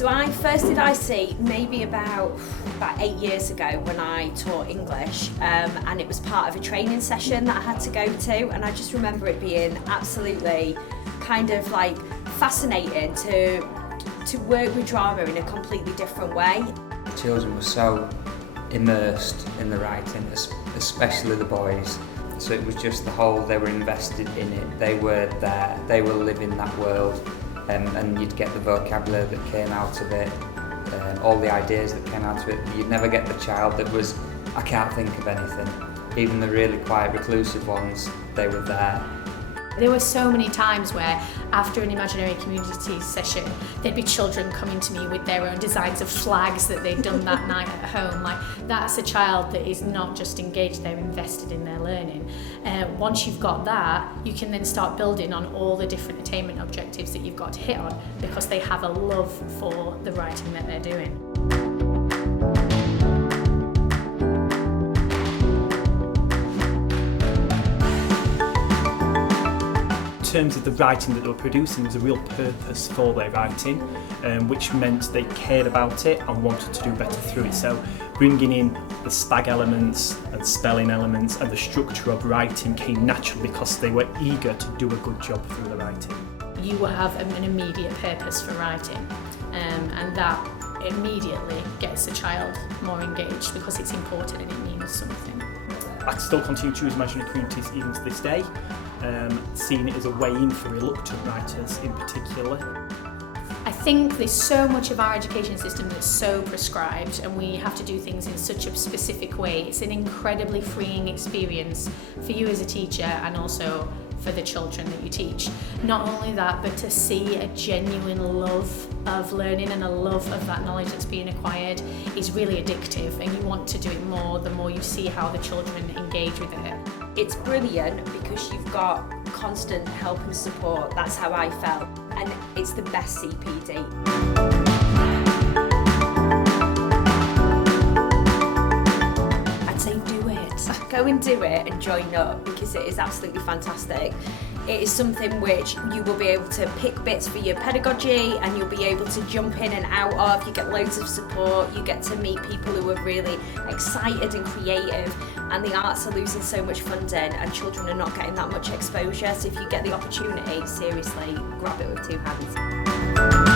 So I first did IC maybe about 8 years ago when I taught English, and it was part of a training session that I had to go to, and I just remember it being absolutely kind of like fascinating to work with drama in a completely different way. The children were so immersed in the writing, especially the boys. So it was just they were invested in it, they were there, they were living that world, and you'd get the vocabulary that came out of it, all the ideas that came out of it. You'd never get the child that was, I can't think of anything. Even the really quiet, reclusive ones, they were there. There were so many times where after an imaginary community session there'd be children coming to me with their own designs of flags that they'd done that night at home. Like, that's a child that is not just engaged, they're invested in their learning. Once you've got that, you can then start building on all the different attainment objectives that you've got to hit on, because they have a love for the writing that they're doing. In terms of the writing that they were producing, there was a real purpose for their writing, which meant they cared about it and wanted to do better through it. So bringing in the spag elements and spelling elements and the structure of writing came naturally because they were eager to do a good job through the writing. You will have an immediate purpose for writing, and that immediately gets the child more engaged because it's important and it means something. I still continue to use imaginary communities even to this day, seeing it as a way in for reluctant writers in particular. I think there's so much of our education system that's so prescribed, and we have to do things in such a specific way. It's an incredibly freeing experience for you as a teacher and also for the children that you teach. Not only that, but to see a genuine love of learning and a love of that knowledge that's being acquired is really addictive, and you want to do it more the more you see how the children engage with it. It's brilliant because you've got constant help and support. That's how I felt, and it's the best CPD. Go and do it and join up, because it is absolutely fantastic. It is something which you will be able to pick bits for your pedagogy and you'll be able to jump in and out of. You get loads of support, you get to meet people who are really excited and creative, and the arts are losing so much funding and children are not getting that much exposure. So if you get the opportunity, seriously, grab it with two hands.